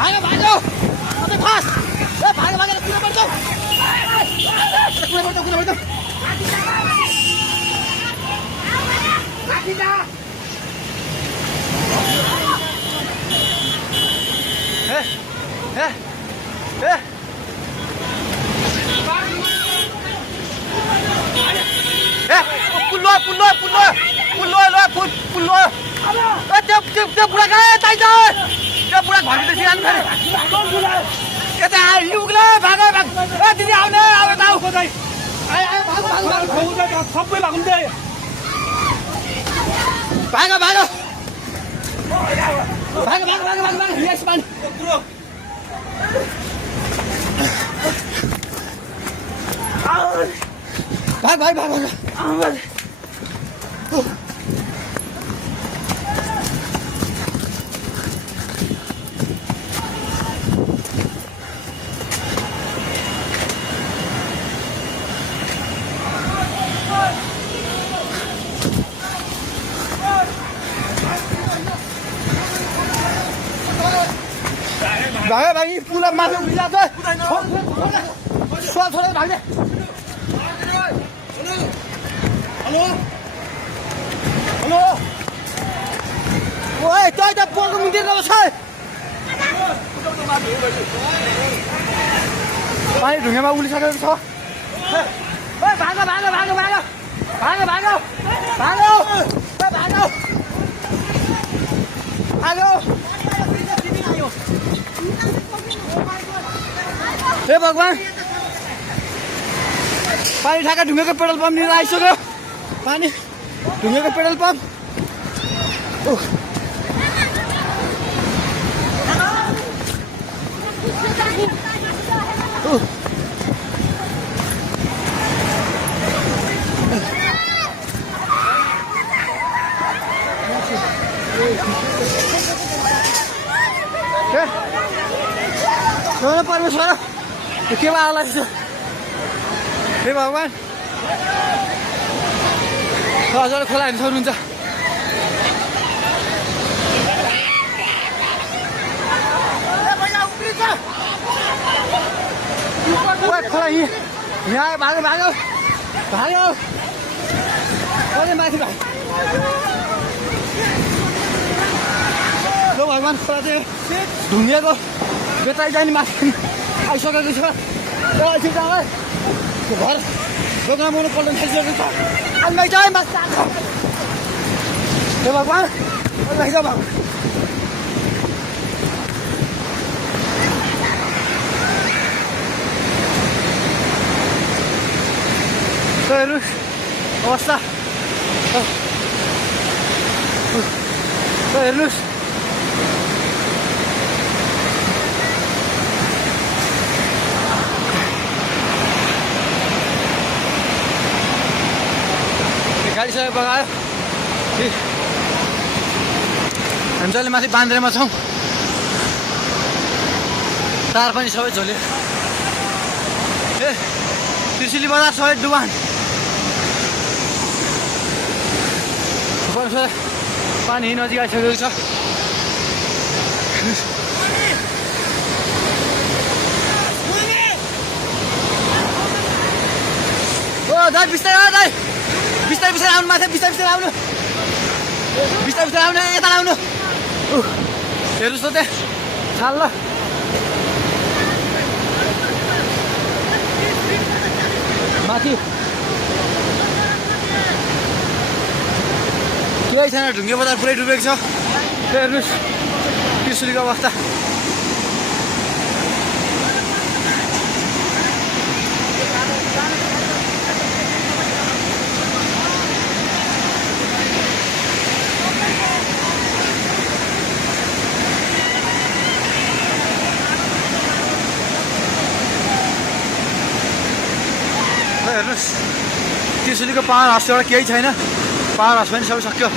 भागो भागो अबे फास ए भागो भागो कुन पर्छ कुन पर्छ लाठी जा ए पुल्लो त्यो बुढा कहाँ यतै छ त्यो बुढा घरभित्र सिरानु फेरि यता लुग्ला भाग ए दिदी आउने अब ताउ खोदै सबै भाग्नु भाग यस मान भाग भागी पुला माथि उभिला छ छोडेर भाग्ने हेलो ओए तै त पोको मिटिर न छ पानी ढुङ्गामा उलिसकेको छ ओए भागो हे भगवान पानी ठाका ढुङ्गेको पेट्रोल पम्प लिएर आइसक्यो पानी ढुङ्गेको पेट्रोल पम्प परमेश्वर के आला हे भगवान हजुर खोला हेर्नु सक्नुहुन्छ खोला यहाँ भागो माथि भगवान खोला चाहिँ ढुङ्गेको बेताइ जाने माथि आइसकेको छ घर दोकान बनाउनु पल्ट थालिसकेको छ आइमाइ जाए माथि हे भगवान भगवान हेर्नुहोस् अवस्था हेर्नुहोस् गाडिसकेर बगायो हामी जहिले माथि बान्द्रेमा छौँ तार पनि सबै झोल्यो ए त्रिशुली बजार सबै डुबान पानी नजिक आइसकेको छ ओ दाइ बिस्तारै आउनु माथि बिस्तारै आउनु यता आउनु हेर्नुहोस् त त्यहाँ छाल ल माथि केही छैन ढुङ्गे बजार पुरै डुबेको छ हेर्नुहोस् त्रिशुलीको अवस्था हेर्नुहोस् त्रिशुलीको पावर हाउसबाट केही छैन पावर हाउस पनि सबै सक्यो